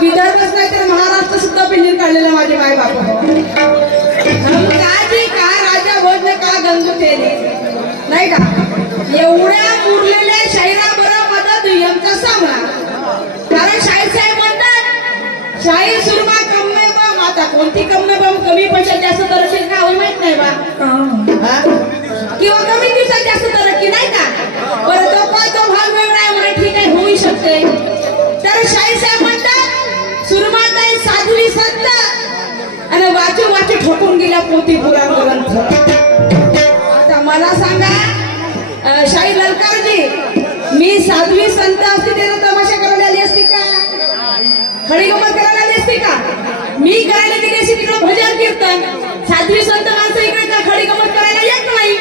विदर्भच नाही तर महाराष्ट्र सुद्धा पिंजून काढलेला माझे माय बाप काजी का राजा भोजने का गंगू तेली नाही का एवढ्या मुरलेल्या शाहिराबरोबर मदत यांचा सामना कारण शाहीर साहेब म्हणतात शाहीर सुरमा कम्मे बम आता कोणती कम्मे बम कमी पैशात जास्त तरक्की का होईल माहित नाही बा किंवा कमी दिवसात जास्त तरक्की नाही का बरं तो भाग वेगळा आहे म्हणे ठीक आहे होऊ शकते तर शाहीर साहेब म्हणतात सुरमाताई साध्वी संत आणि वाचू वाचू ठोकून गेल्या पोथी पुराण ग्रंथ आता मला सांगा शाहीर ललकारजी मी साध्वी संत असते त्याला तमाशा करायला आली असती का खडी गंमत करायला आली असती का मी करायला गेली असती तिकडे भजन कीर्तन साध्वी संत माणसं इकडे का खडी गंमत करायला येत नाही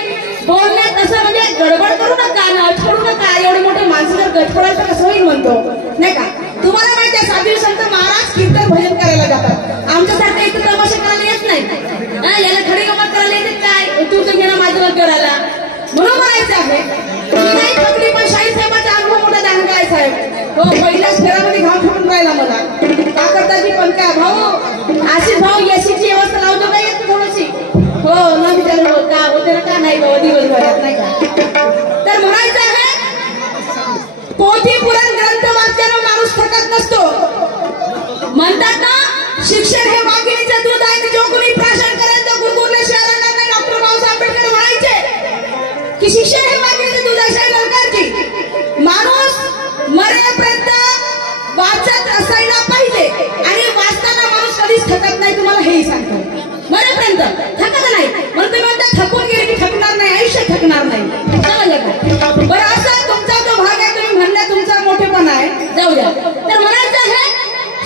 बोलण्यात तसं म्हणजे गडबड करू नका ना अडछोडू नका एवढे मोठे माणसं जर गटपडाल तर कसं होईल म्हणतो नाही का तुम्हाला माहिती आहे साध्वी संत महाराज कीर्तन भजन करायला जातात आमच्यासारखं इथे तमाशा करायला येत नाही याला खडी गंमत करायला येते काय तू तर गेला माझं करायला म्हणून म्हणायचं आहे मी नाही पकडी पण शाहीर साहेबांचा अनुभव मोठा दांडगा आहे साहेब हो पहिल्याच फेरामध्ये घाम फुटून राहिला मला का करता जी पण काय भाऊ आशिष भाऊ यशीची व्यवस्था लावतो काय येत थोडीशी हो ना विचार का होते ना का नाही बाबा दिवसभरात नाही का तर म्हणायचं आहे पोथी पुराण ग्रंथ वाचल्यानं माणूस थकत नसतो म्हणतात ना शिक्षण हे वाघिणीचं दूध आहे जो कोणी प्राशन करेल तर गुरगुरले शहरांना नाही डॉक्टर बाबासाहेब आंबेडकर म्हणायचे की शिक्षण हे वाघिणीचं दूध आहे शाहीर ललकारजी माणूस मरेपर्यंत वाचत असायला पाहिजे आणि वाचताना माणूस कधीच थकत नाही तुम्हाला हेही सांगतो मरेपर्यंत थकत नाही म्हणून तुम्ही म्हणता थकून गेले की थकणार नाही आयुष्य थकणार नाही समजलं का बरं असं तुमचा जो भाग आहे तुम्ही म्हणला तुमचा मोठेपणा आहे जाऊ द्या तर म्हणायचं आहे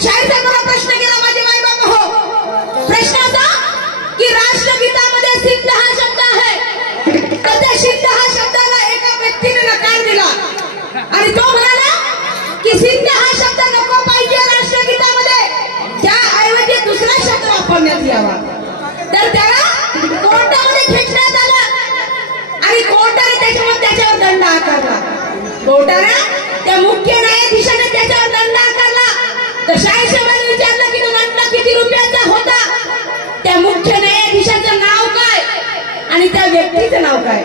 शाहीर साहेबांना प्रश्न केला माझे माय बाबा हो प्रश्न असा की राष्ट्रगीतामध्ये सिद्ध हा शब्द आहे तर त्या सिद्ध हा शब्दाला एका व्यक्तीने नकार दिला आणि तो म्हणाला की सिद्ध हा शब्द नको पाहिजे राष्ट्रगीतामध्ये त्याऐवजी दुसरा शब्द वापरण्यात यावा तर त्याला कोर्टामध्ये खेचण्यात आलं आणि कोर्टाने त्याच्यावर दंड आकारला कोर्टाने त्या मुख्य न्यायाधीशाने त्याच्यावर दंड आकारला तर शाहीर साहेबांनी विचारलं की तो दंड किती रुपयाचा होता त्या मुख्य न्यायाधीशाचं नाव काय आणि त्या व्यक्तीचं नाव काय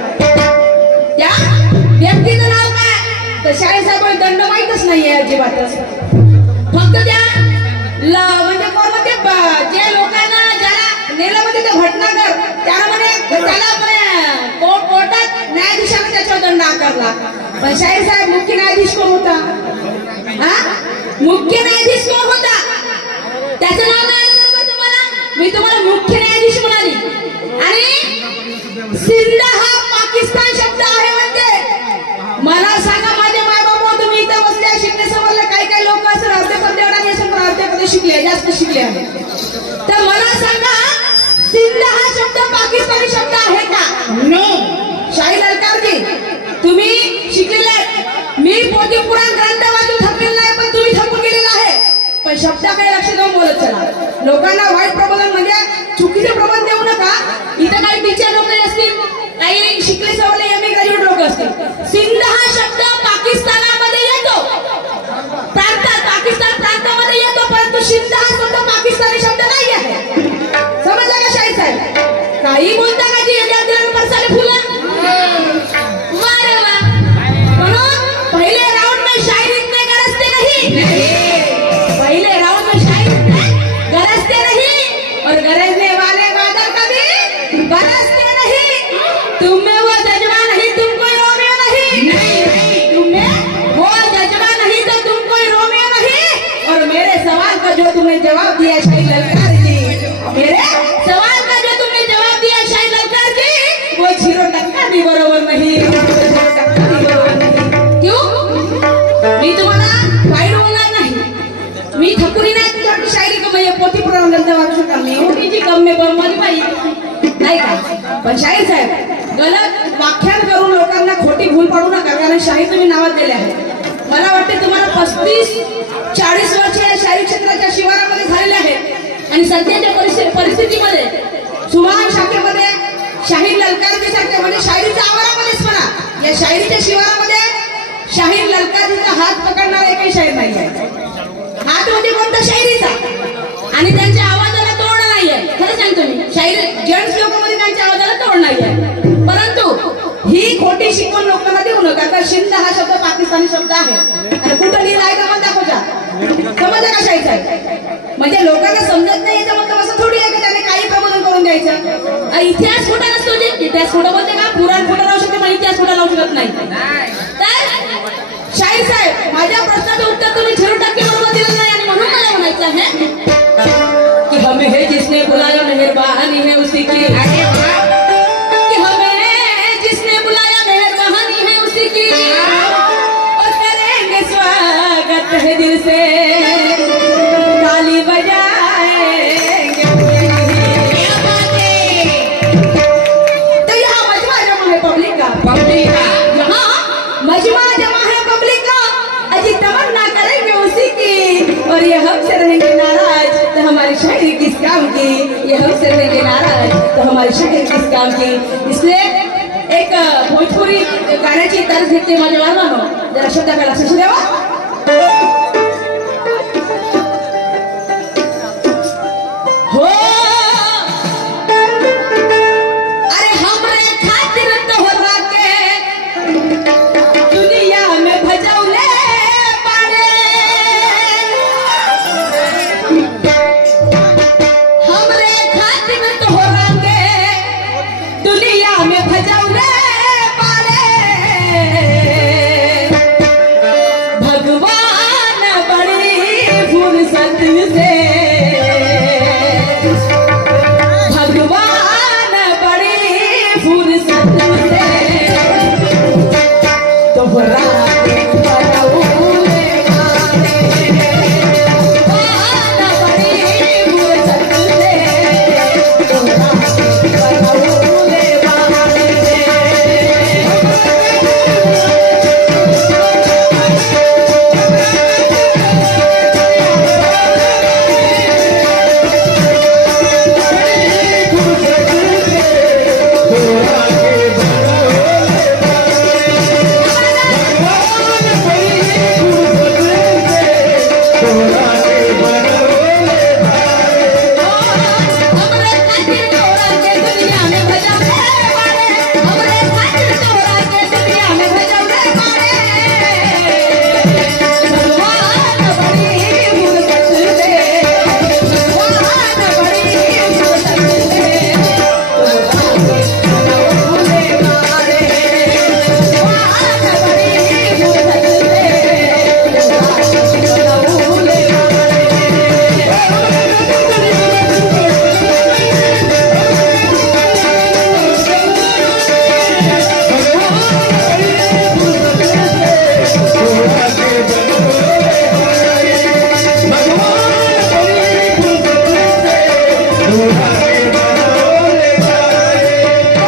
त्या व्यक्तीचं नाव काय तर शाहीर साहेबांना दंड माहीतच नाहीये अजिबातच फक्त त्या म्हणजे कोणते जे लोकांना ज्याला नेलं म्हणजे ते भटनागर त्याला म्हणे त्याला म्हणे कोर्टात न्यायाधीशाने त्याच्यावर दंड आकारला पण शाहीर साहेब मुख्य न्यायाधीश कोण होता मुख्य न्यायाधीश कोण होता त्याचं नाव नाही बरोबर तुम्हाला मी तुम्हाला मुख्य न्यायाधीश म्हणाली आणि सिंध हा पाकिस्तान शब्द आहे म्हणते मला सांगा माझे मायबाप तुम्ही इथं बसल्या शिकले समोरले काही लोक असं अर्धे पदे अडाणी असेल पण अर्धे पदे शिकले जास्त शिकले आहे तर मला सांगा सिंध हा शब्द पाकिस्तानी शब्द आहे का नो शाहीर ललकारजी तुम्ही शिकलेले मी पोथी पुराण ग्रंथ वाचून थकलेला नाही पण तुम्ही थकून गेलेला आहे पण शब्दाकडे लक्ष देऊन बोलत चला लोकांना वाईट प्रबोधन म्हणजे चुकीचे प्रबोधन देऊ नका इथं काही टीचर लोक असतील काही शिकले सवरले एमए ग्रॅज्युएट लोक असतील सिंध हा शब्द पाकिस्तानामध्ये येतो पाकिस्तान प्रांतामध्ये येतो परंतु सिंध हा शब्द पाकिस्तानी शब्द नाही आहे समजलं का शाहीर साहेब काही बोलता का जी परसाले फुलं वारे वा म्हणून पहले राउंड में शायर इतने गरजते नहीं पहले राउंड में शायर इतने गरजते नहीं और गरजने वाले बादल कभी बरसते नहीं तुम में वो जज्बा नहीं तुम कोई रोमियो नहीं तुम में वो जज्बा नहीं तो तुम कोई रोमियो नहीं और मेरे सवाल का जो तुमने जवाब दिया शाहीर ललकार जी मेरे सवाल का जो तुमने जवाब दिया शाहीर ललकार जी वो 0% भी बरोबर नहीं क्यों मी तुम्हाला वाईट बोलणार नाही मी थकुरी नाही तुझ्याकडे शायरी कमी पोथी पुराण ग्रंथ वाचू शकणार नाही होती जी कमी बरमाली पाहिजे नाही का पण शाहीर साहेब गलत व्याख्यान करून लोकांना खोटी भूल पाडू नका कारण शाहीर तुम्ही नावात दिले आहे मला वाटते तुम्हाला 35-40 वर्ष या शाहीर क्षेत्राच्या शिवारामध्ये झालेले आहेत आणि सध्याच्या परिस्थितीमध्ये सुभाष शाखेमध्ये शाहीर ललकारजी सारखे म्हणजे शायरीच्या आवारामध्येच म्हणा या शायरीच्या शिवारामध्ये शाहीर ललकारजीचा हात पकडणारा एकही शाहीर नाही आहे हात आतमध्ये कोणता शायरीचा आणि त्यांच्या आवाजाला तोड नाहीये. खरं सांगतो मी, शायरी जेंट्स लोकांमध्ये त्यांच्या आवाजाला तोड नाहीये. परंतु ही खोटी शिकवण लोकांना देऊ नका. तर शिंद हा शब्द पाकिस्तानी शब्द आहे आणि कुठं लिहिलाय का मला दाखवजा. समजलं का शाहीर साहेब? म्हणजे लोकांना समजत नाही याचा मतलब असं थोडी आहे की त्याने काही प्रबोधन करून द्यायचं. इतिहास खोटा नसतो. इतिहास खोटा बोलते का? पुराण खोटा राहू शकते पण इतिहास खोटा राहू शकत नाही. तर शाहीर साहेब, माझ्या प्रश्नाचं उत्तर तुम्ही 0% बरोबर दिलं नाही आणि म्हणून मला म्हणायचं आहे की हमें है जिसने बुलाया मेहरबानी है उसी की, कि हमें जिसने बुलाया मेहरबानी है उसी की, और करेंगे स्वागत है दिल से, ताली बजाएंगे। तो यहाँ मजमा जमा है पब्लिक का, यहाँ मजमा जमा है पब्लिक का, अजी तमन्ना करेंगे उसी की, और ये हमसे रहेंगे नाराज तो हमारी शायरी किस काम की, ये हमसे रहेंगे नाराज तो हमारी शायरी किस काम की. इसलिए एक भोजपुरी गाण्याची तर्ज घेते माझ्या बाबांनो, जरा शब्दाकडे लक्ष द्यावा. हो अरे हमरे खातिर तोहरा के दुनिया में भजौले पाड़े, हमरे खातिर तोहरा के दुनिया में भजौले पाड़े, भगवान बड़ी फुर्सत से, भगवान बड़ी फुर्सत से तोहरा के बनौले बाड़े, भगवान बड़ी फुर्सत से तोहरा के बनौले बाड़े. हमरे खातिर तोहरा के दुनिया में भजौले बाड़े, हमरे खातिर तोहरा के दुनिया में भजौले बाड़े, भगवान बड़ी फुर्सत से, भगवान बड़ी फुर्सत से तोहरा के बनौले बाड़े, भगवान बड़ी फुर्सत से तोहरा के बनौले बाड़े.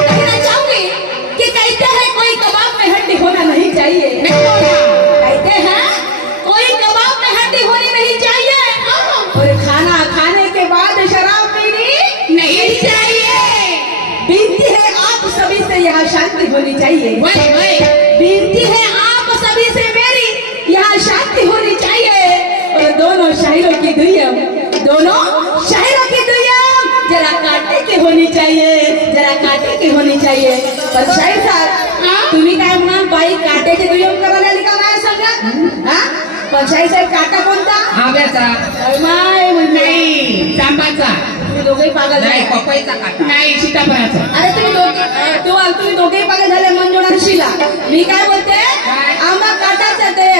कहना चाहूंगी कि कहते हैं कोई कबाब में हड्डी होना नहीं चाहिए, कहते हैं कोई कबाब में हड्डी होनी नहीं चाहिए, और खाना खाने के बाद शराब पीनी नहीं चाहिए. विनती है आप सभी से यहाँ शांति होनी चाहिए, विनती है आप सभी से मेरी यहाँ शांति होनी चाहिए. और दोनों शायरों की दुयम, दोनों शायरों की दुयम जरा काटे की होनी चाहिए, जरा काटे की होनी चाहिए. पण शाहीर साहेब, तुम्ही काय म्हणाल बाई काट्याची दुयम करायला लिखा काय सांगा. पण शाहीर साहेब काटा कोणता? आंब्याचा माय नाही, जांबाचा तुम्ही दोघेही पागल नाही, झाले. पपईचा काटा नाही, सीताफळाचा. अरे तुम्ही दोघेही पागल झाले. मंजुळा आणि शीला, मी काय बोलते, आंबा काटाचा ते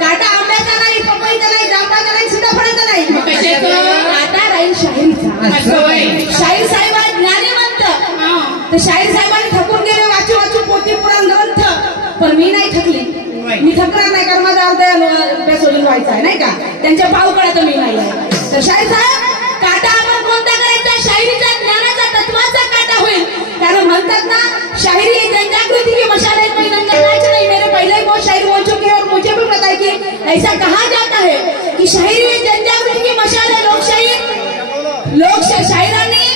काटा आंब्याचा नाही, पपईचा नाही, जांबाचा नाही, सीताफळाचा नाही, काटा राहील शाहीरचा. असं होय. शाहीर साहेब आहे ज्ञानीवंत. तर शाहीर साहेबांनी थकून गेले वाचू वाचू पोथी पुराण ग्रंथ, पण मी नाही थकली, मी थकणार नाही कारण माझा अर्धा अभ्यास अजून व्हायचा आहे नाही का. त्यांच्या पावकळ्यात मी नाही आहे. तर शाहीर साहेब, काटा आपण कोणता करायचा? शायरीचा, ज्ञानाचा, तत्वाचा काटा होईल. कारण म्हणतात ना, शायरी जनजागृति की मशाल है, कोई नंगा नाच नहीं. मेरे पहले ही बहुत शायर बोल चुके हैं और मुझे भी पता है कि ऐसा कहा जाता है कि शायरी जनजागृति की मशाल है. शायरांनी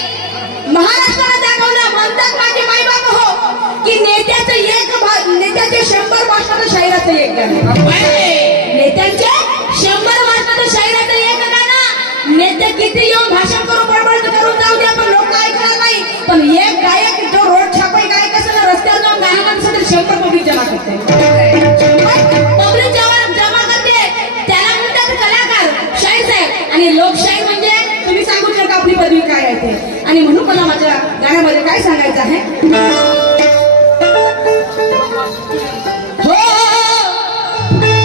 महाराष्ट्राला दाखवलं. म्हणतात माझे मायबाप हो की नेत्याचं 100 भाषणाचं शायराचं एक गाणं, नेत्यांच्या 100 भाषणाचं शायराचं किती येऊन भाषण करून बडबड करून जाऊ द्या पण लोक ऐकणार नाही. पण एक गायक जो रोड छापाई गायक असेल ना, रस्त्यावर जाऊन गाणं म्हणण्यासाठी 100 पब्लिक जमा करते. पब्लिक जमा करते त्याला म्हणतात कलाकार, शाहीर साहेब. आणि लोकशाही म्हणजे तुम्ही सांगू शकता आपली पदवी काय आहे ते. आणि म्हणून मला माझ्या गाण्यामध्ये काय सांगायचं आहे. हो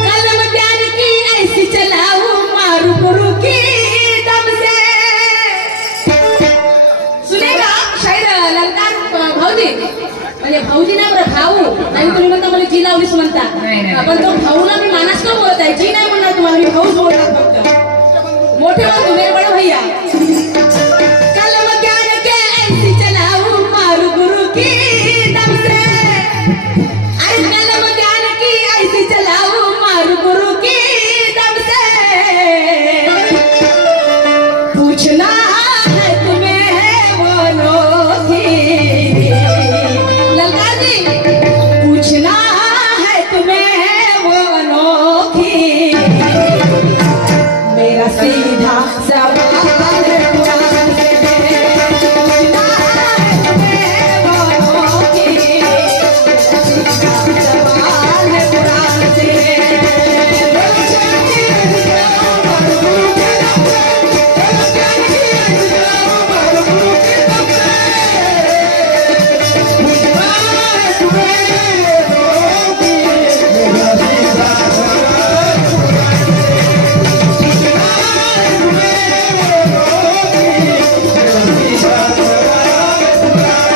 कलम प्यार की ऐसी चलाऊ मारू गुरु की दम से. सुनेगा शाहीर ललकार भाऊजी, म्हणजे भाऊजी नाही बरं भाऊ नाही. तुम्ही म्हणता मला जी लावलीस म्हणता, पण तो भाऊला मी मानास तो बोलत आहे, जी नाही म्हणणार तुम्हाला, मी भाऊच बोलणार फक्त. मोठे बाजू मेरे बड़े भैया. कलम प्यार के ऐसी चलाऊ मारू गुरु की दम से. अरे कलम प्यार की ऐसी चलाऊ मारू गुरु की दम से. पूछना है तुम्हें वो लोग ललकार जी, पूछना है तुम्हें वो अनोखी. मेरा सीधा सवाल है कुरान से. पूछना है तुम्हें वो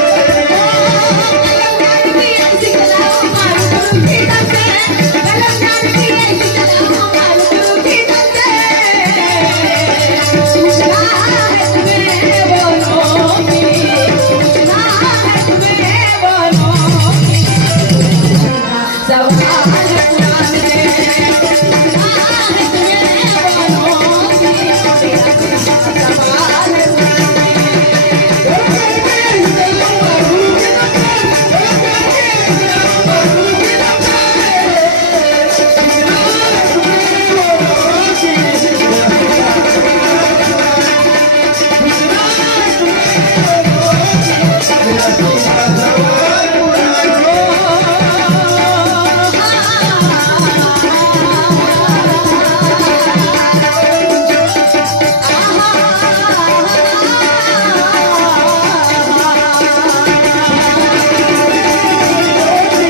अनोखी.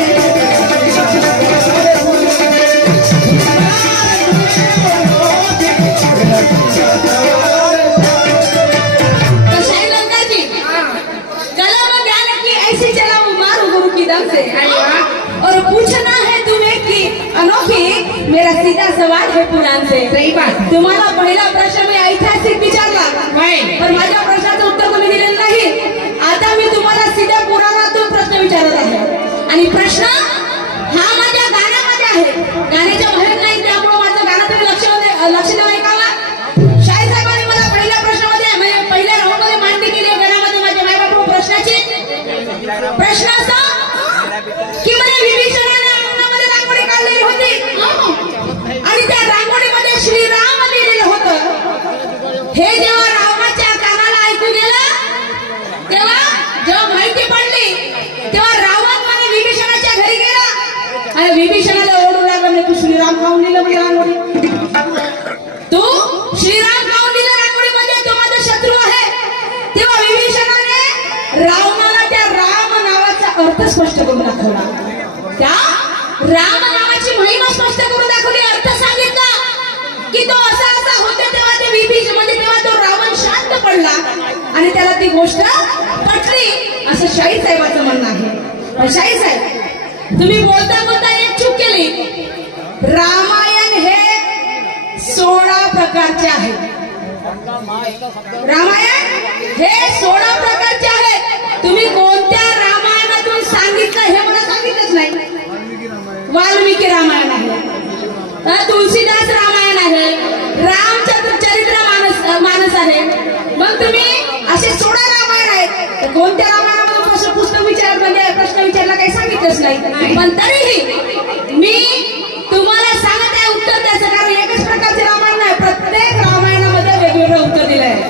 मेरा सीधा सवाल है कुरान से. और पूछना है तुम्हें कि अनोखी. मेरा सीधा सवाल है पुराण से. सही बात. तुम्हाला पहिला प्रश्न मी ऐतिहासिक विचारला, पण माझ्या प्रश्नाचं उत्तर तुम्ही दिलेलं नाही. आता मी तुम्हाला सीधा पुराणातून प्रश्न विचारत आहे. आणि प्रश्न हा माझ्या गाण्यामध्ये आहे, गाण्याच्या बाहेर नाही. त्यामुळे माझं गाणं तुम्ही लक्ष देऊन ऐकावा. शाहीर साहेबांनी मला पहिल्या प्रश्नामध्ये पहिल्या राऊंडमध्ये मांडणी केली गाण्यामध्ये माझ्या मायबाप प्रश्नाची. प्रश्न असा की म्हणे विभीषणाने अंगणामध्ये रांगोळी काढलेली होती आणि त्या रांगोळीमध्ये श्रीराम लिहिलेलं होतं. हे जेव्हा रावणाच्या कानाला ऐकू गेलं, तेव्हा जेव्हा माहिती पडली, तेव्हा रावण म्हणे विभीषणाच्या घरी गेला आणि विभीषणाला ओरडू लागला, म्हणजे तू श्रीराम खाऊन लिहिलं म्हणजे रांगोळी, तू श्रीराम खाऊन लिहिलं रांगोळीमध्ये, तो माझा शत्रू आहे. तेव्हा विभीषणाने रावणाला त्या राम नावाचा अर्थ स्पष्ट करून दाखवला. त्या राम नावाची महिमा स्पष्ट करून दाखवली, अर्थ सांगितला की तो असा असा होते. तेव्हा ते विभीषण म्हणजे तेव्हा तो रावण शांत पडला आणि त्याला ती गोष्ट पटली, असं शाहीर साहेबांचं म्हणणं आहे. पण शाहीर साहेब, तुम्ही बोलता बोलता एक चूक केली. रामायण हे 16 प्रकारचे आहे. रामायण हे 16 प्रकारचे आहे. तुम्ही कोणत्या रामायणातून सांगितलं हे मला सांगितलंच नाही. वाल्मिकी रामायण आहे, तुलसीदास रामायण आहे, रामचरित्र मानस आहे. मग तुम्ही असे 16 रामायण आहेत, कोणत्या रामायणामधून पुस्तक विचार म्हणजे प्रश्न विचारला काही सांगितलंच नाही. पण तरीही मी तुम्हाला सांगत आहे उत्तर द्यायचं, कारण एकच प्रकारचे रामायण नाही, प्रत्येक रामायणामध्ये वेगवेगळं उत्तर दिलंय.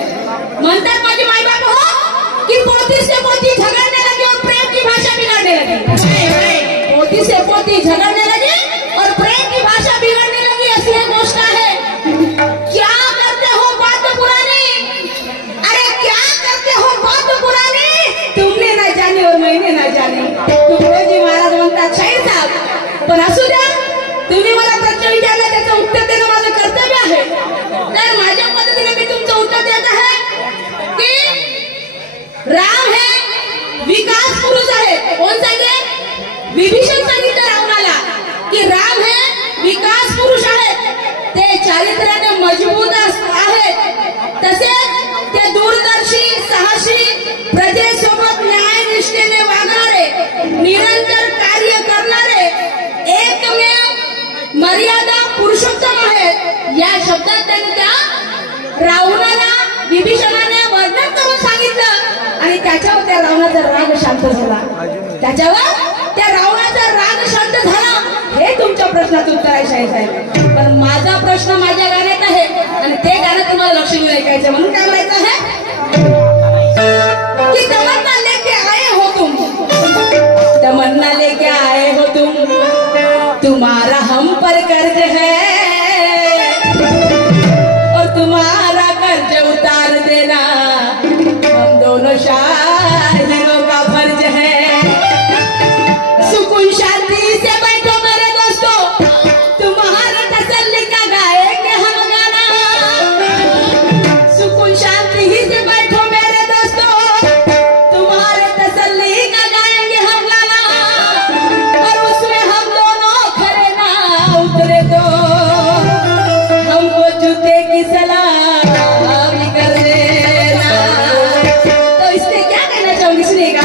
पण असू द्या, तुम्ही मला प्रश्न विचारला त्याचं उत्तर देणं माझं कर्तव्य आहे. तर माझ्या पद्धतीने मी तुमचं उत्तर देत आहे की राम हे विकास पुरुष आहे. कोण सांगे? विभीषण सांगितलं रावणाला की राम हे विकास पुरुष आहेत. ते चारित्र्याने मजबूत आहेत. तसेच ते दूरदर्शी, साहसी, प्रजेसोबत न्यायनिष्ठेने वागणारे, निरंतर कार्य करणारे, एकमेव मर्यादा पुरुषोत्तम आहेत. या शब्दात त्यांनी त्या रावणाला विभीषणाने वर्णन करून सांगितलं आणि त्याच्यावर त्या रावणाचा राग शांत झाला. त्याच्यावर त्या रावणाचा राग शांत झाला. हे तुमच्या प्रश्नाचं उत्तर आहे शाहीसाहेब. पण माझा प्रश्न माझ्या गाण्यात आहे आणि ते गाणं तुम्हाला लक्ष देऊन ऐकायचं. म्हणून काय म्हणायचं आहे कि तमन्ना लेके आए हो तुम, तमन्ना लेके आए हो तुम, तुम्हारा हम पर कर्ज है और तुम्हारा कर्ज उतार देना हम दोनों शाहिरों का फर्ज है. सुकून शांति से बैठो मेरे दोस्तों, तुम्हारा तसल्ली का गाएंगे हम गाना. सुकून शांति से बैठो मेरे दोस्तों, तुम्हारे तसल्ली का गाएंगे हम गाना. और उसमें हम दोनों खड़े ना उतरे तो हमको जूते की सलामी कर देना. तो इससे क्या कहना चाहूंगी, सुनिएगा.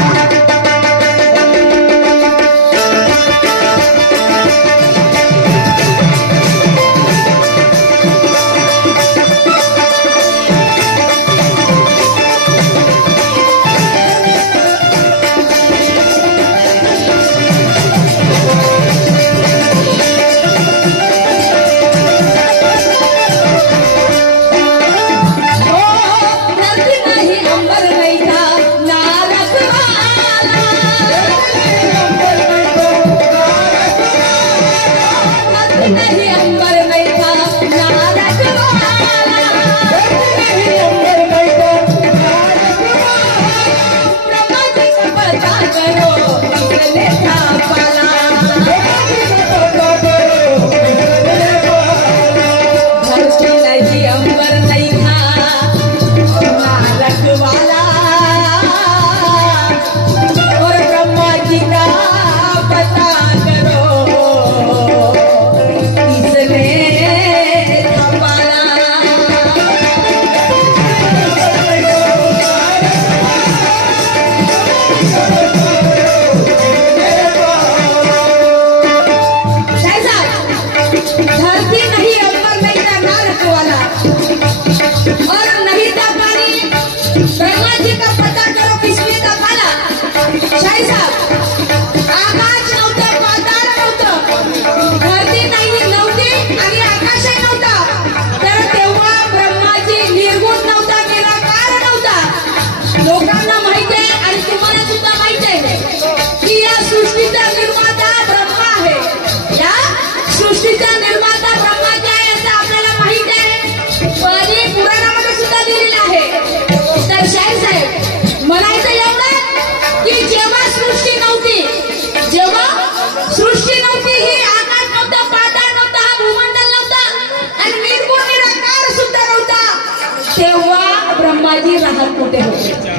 ब्रह्माजी राहत कुठे होते?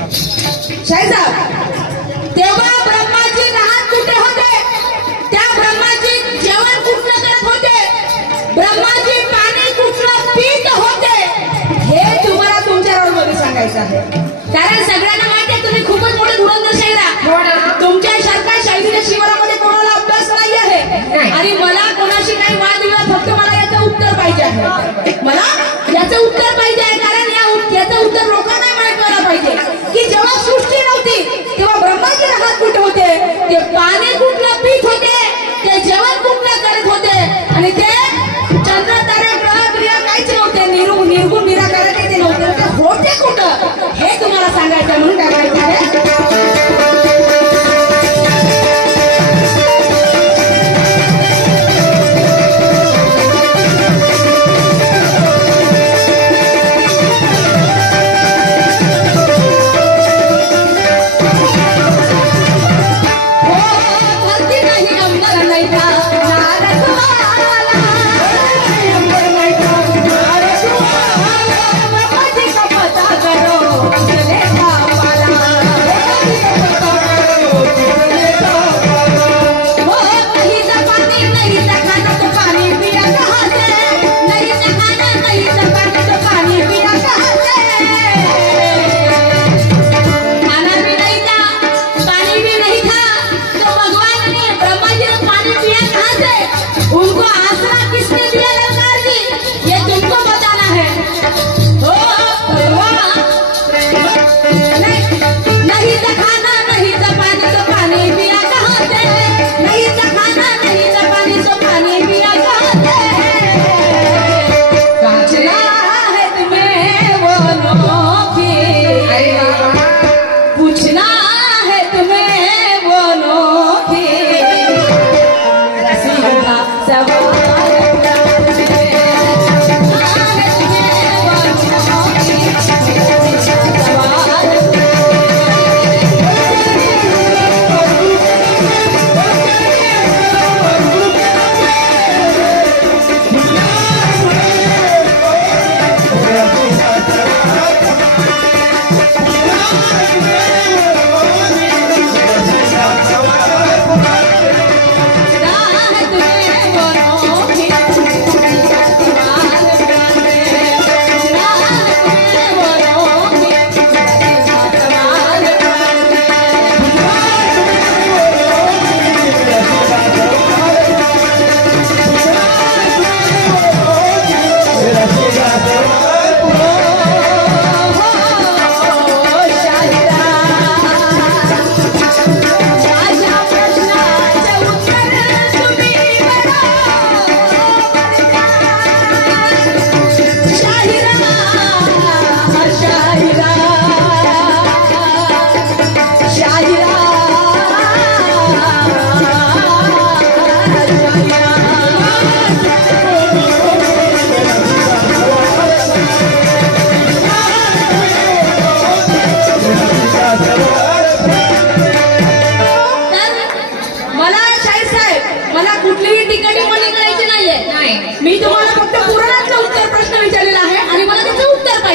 शाहीसाहेब, तेव्हा ब्रह्माजी राहत कुठे होते? त्या ब्रह्माजी जेवण कुठलं करत होते? ब्रह्माजी पाणी कुठलं पीत होते? हे तुम्हाला तुमच्या रोल मध्ये सांगायचं आहे. कारण सगळ्यांना माहिती आहे तुम्ही खूपच मोठे धुरंधर शाहीर आहात. तुमच्या सारख्या शाहिरीच्या शिवारामध्ये कोणाला अभ्यास नाही आहे आणि मला कोणाशी काही वादविवाद, फक्त मला याचं उत्तर पाहिजे आहे. मला याचं उत्तर पाहिजे आहे. कारण याचं उत्तर लोकांना माहिती पाहिजे की जेव्हा सृष्टी नव्हती तेव्हा ब्रह्माजी राहत कुठे होते? ते पाणी कुठलं पीत होते? ते जेवण कुठलं करत होते? आणि ते चंद्र तारे ग्रह क्रिया काहीच नव्हते. निर्गुण निराकार ते नव्हते. ते होते कुठं हे तुम्हाला सांगायचं. म्हणून काय माहिती आहे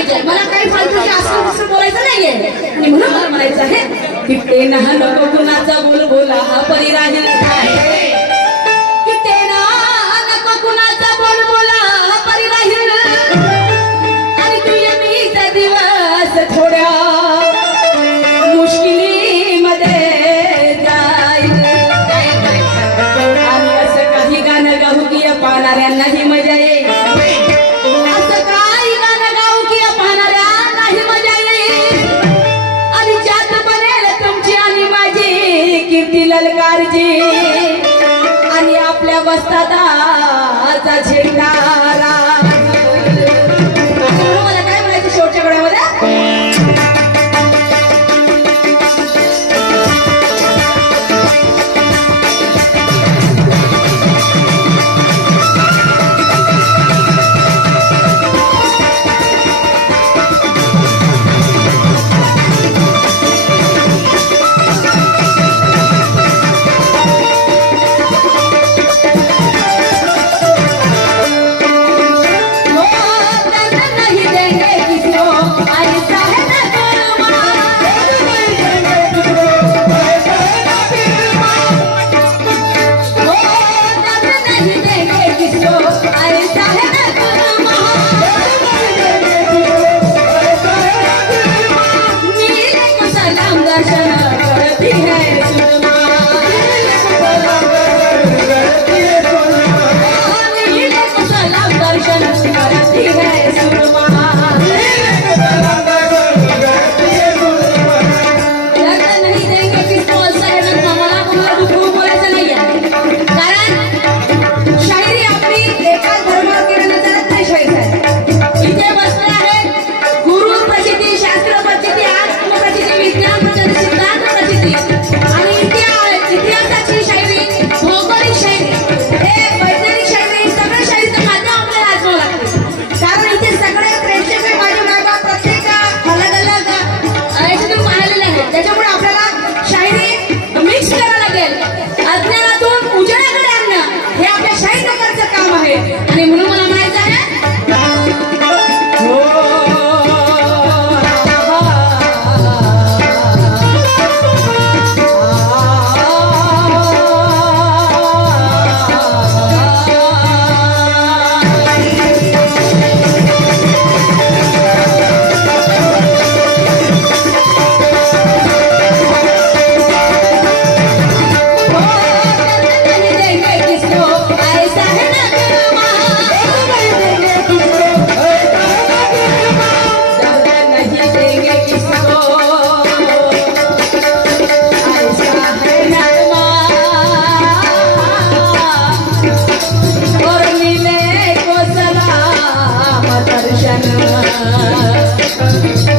पाहिजे. मला काही फालतूची असं तसं बोलायचं नाहीये. आणि म्हणून मला म्हणायचं आहे की ते ना नको कुणाचा बोल बोला हा परी राहील आहे. की ते ना नको कुणाचा बोल बोला हा परी राहील. आणि तू येमीचा दिवस थोड्या मुश्किलीमध्ये जाईल. आणि असं काही गाणं गाऊ की या पाहणाऱ्यांनाही मजा येईल. असं काही गाणं गाऊ की या पाहणाऱ्यांनाही मजा येईल. आणि ज्यात बनेल तुमची आणि माझी कीर्ती ललकारची. आणि आपल्या वस्तादाचा झेंडा राहील. मला काय म्हणायचं शेवटच्या गड्यामध्ये.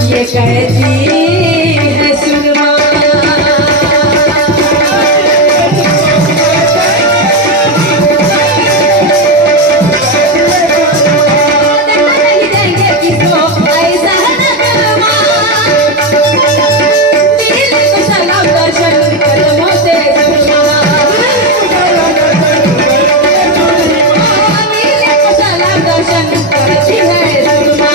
ये कहती है सुरमा नहीं देंगे किसको ऐसा है न करमा. दिल को सलाम दर्शन कदमों से सुरमा. दिल को सलाम दर्शन करती है सुरमा.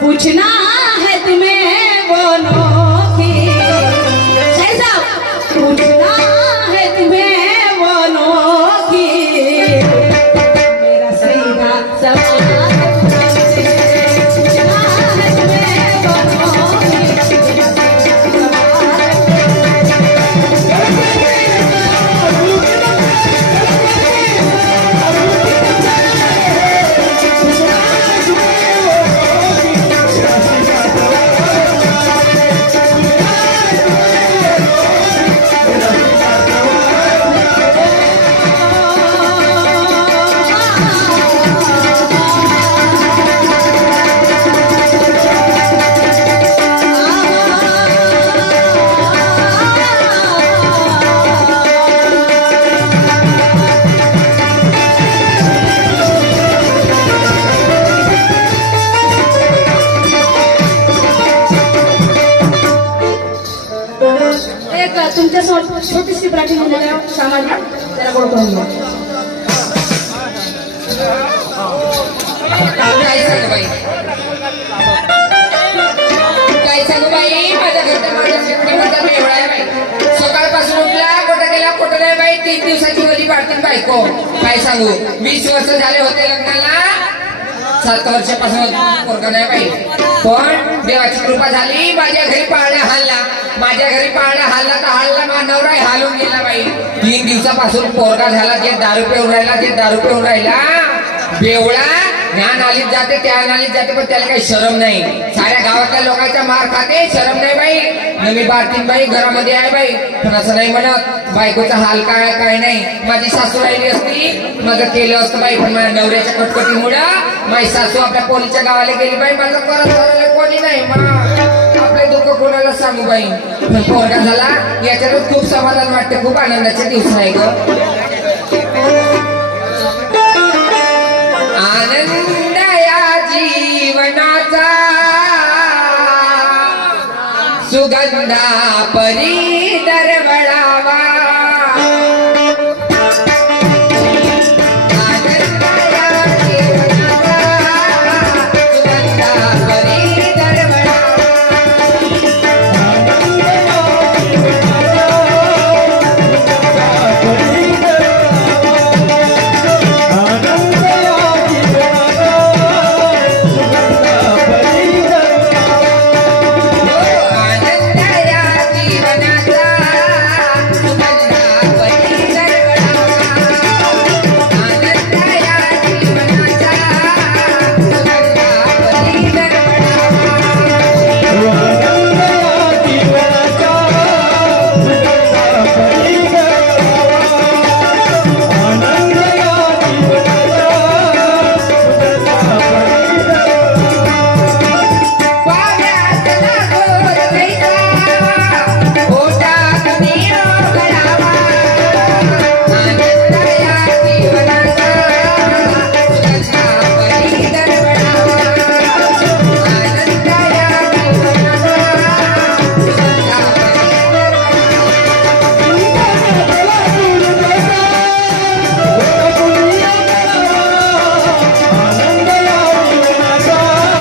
पूछना है तुम्हें बोलो की ऐसा पूछना है तुम्हें बोलो की मेरा सीधा सवाल पूछना है तुम्हें बोलो की मेरा तुमच्या छोटीशी प्राचीन मंडळाला सामाजिक त्याला गोड करून घ्या. काय सांगू बाई, काय सांगू बाई, माझ्या घरच्या माझ्या मेवळा आहे बाई. सकाळपासून उठला कुठं गेला कुठं नाही बाई. 3 दिवसाची वली पाडतील बायको. काय सांगू, 20 वर्ष झाले होते लग्नाला, 7 वर्षापासून पोरगा नाही बाई. पण देवाची कृपा झाली, माझ्या घरी पाळणा हल्ला, माझ्या घरी पाळणा हल्ला तर हल्ला, माझा नवरा हालून गेला बाई. 3 दिवसापासून पोरगा झाला. जे दारू पिऊन राहिला बेवळा, ह्या नालीत जाते त्या नालीत जाते, पण त्याला काही शरम नाही. साऱ्या गावातल्या लोकांच्या मार खाते, शरम नाही बाई. नवी बारतीन बाई घरामध्ये आहे बाई, पण असं नाही म्हणत. बायकोचा हाल काय नाही. माझी सासू राहिली असती, माझं केलं असतं बाई, पण माझ्या नवऱ्याच्या कटकटीमुळं माझी सासू आपल्या पोलीच्या गावाला गेली बाई. माझं परत करायला कोणी नाही. आपले दुःख कोणाला सांगू बाई. पण पोरगा झाला याच्यातच खूप समाधान वाटते. खूप आनंदाचे दिवस आहे ग. आनंद या जीवनाचा सुगंधा